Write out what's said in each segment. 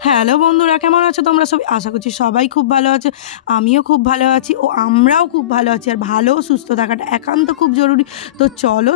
Hello বন্ধুরা, কেমন আছো তোমরা সবাই? আশা করছি সবাই খুব ভালো আছো। আমিও খুব ভালো আছি ও আমরাও খুব ভালো আছি। আর ভালো সুস্থ থাকাটা একান্ত খুব জরুরি। তো চলো,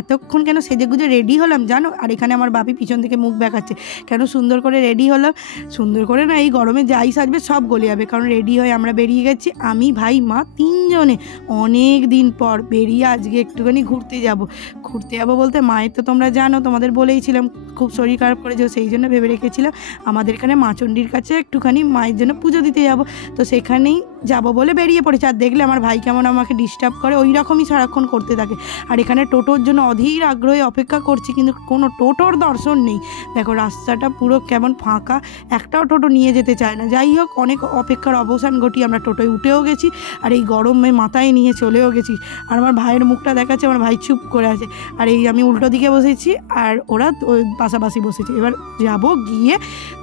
এতক্ষণ কেন সেজেগুজে রেডি হলাম জানো? আর এখানে আমার বাপি পিছন থেকে মুখ দেখাচ্ছে কেন সুন্দর করে রেডি হলাম। সুন্দর করে না, এই গরমে যাই সাজবে সব গলে যাবে, কারণ রেডি হয়ে আমরা বেরিয়ে গেছি। আমি, ভাই, মা, তিনজনে অনেক দিন পর বেরিয়ে আজকে একটুখানি ঘুরতে যাব বলতে মায়ের তো তোমরা জানো, তোমাদের বলেইছিলাম খুব শরীর খারাপ করেছে, সেই জন্য ভেবে রেখেছিলাম আমাদের এখানে মাচণ্ডীর কাছে একটুখানি মায়ের জন্য পুজো দিতে যাব। তো সেখানেই যাব বলে বেরিয়ে পড়েছে। আর দেখলে আমার ভাই কেমন আমাকে ডিস্টার্ব করে, ওই রকমই সারাক্ষণ করতে থাকে। আর এখানে টোটোর জন্য অধীর আগ্রহে অপেক্ষা করছি, কিন্তু কোনো টোটোর দর্শন নেই। দেখো রাস্তাটা পুরো কেমন ফাঁকা, একটাও টোটো নিয়ে যেতে চায় না। যাই হোক, অনেক অপেক্ষার অবসান ঘটিয়ে আমরা টোটোয় উঠেও গেছি, আর এই গরমে মাথায় নিয়ে চলেও গেছি। আর আমার ভাইয়ের মুখটা দেখাচ্ছে, আমার ভাই চুপ করে আছে। আর এই আমি উল্টো দিকে বসেছি আর ওরা ওই পাশাপাশি বসেছে। এবার যাব, গিয়ে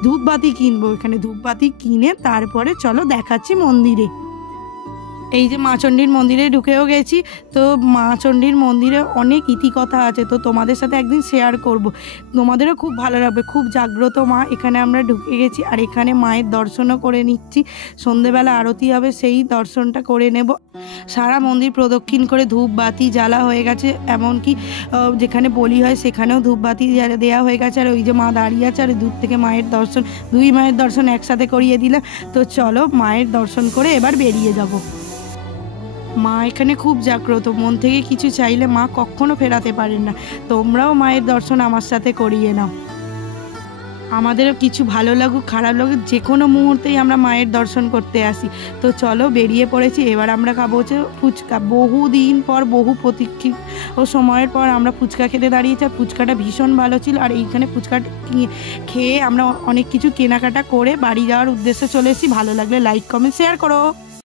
ধূপবাতি কিনবো। এখানে ধূপবাতি কিনে তারপরে চলো দেখাচ্ছি মন্দিরে। এই যে মাচণ্ডীর মন্দিরে ঢুকেও গেছি। তো মাচণ্ডীর মন্দিরে অনেক ইতিকথা আছে, তো তোমাদের সাথে একদিন শেয়ার করব, তোমাদেরও খুব ভালো লাগবে। খুব জাগ্রত মা। এখানে আমরা ঢুকে গেছি আর এখানে মায়ের দর্শনও করে নিচ্ছি। সন্ধেবেলা আরতি হবে, সেই দর্শনটা করে নেব। সারা মন্দির প্রদক্ষিণ করে ধূপবাতি জ্বালা হয়ে গেছে, এমনকি যেখানে বলি হয় সেখানেও ধূপবাতি দেওয়া হয়ে গেছে। আর ওই যে মা দাঁড়িয়ে আছে, আর দূর থেকে মায়ের দর্শন, দুই মায়ের দর্শন একসাথে করিয়ে দিলাম। তো চলো মায়ের দর্শন করে এবার বেরিয়ে যাব। মা এখানে খুব জাগ্রত, মন থেকে কিছু চাইলে মা কখনো ফেরাতে পারেন না। তোমরাও মায়ের দর্শন আমার সাথে করিয়ে নাও। আমাদেরও কিছু ভালো লাগুক খারাপ লাগুক, যে কোনো মুহূর্তেই আমরা মায়ের দর্শন করতে আসি। তো চলো বেরিয়ে পড়েছি। এবার আমরা খাবো হচ্ছে ফুচকা। বহুদিন পর, বহু প্রতীক্ষিত ও সময়ের পর আমরা ফুচকা খেতে দাঁড়িয়েছি। আর ফুচকাটা ভীষণ ভালো ছিল। আর এইখানে ফুচকাটা খেয়ে আমরা অনেক কিছু কেনাকাটা করে বাড়ি যাওয়ার উদ্দেশ্যে চলে এসেছি। ভালো লাগলে লাইক, কমেন্ট, শেয়ার করো।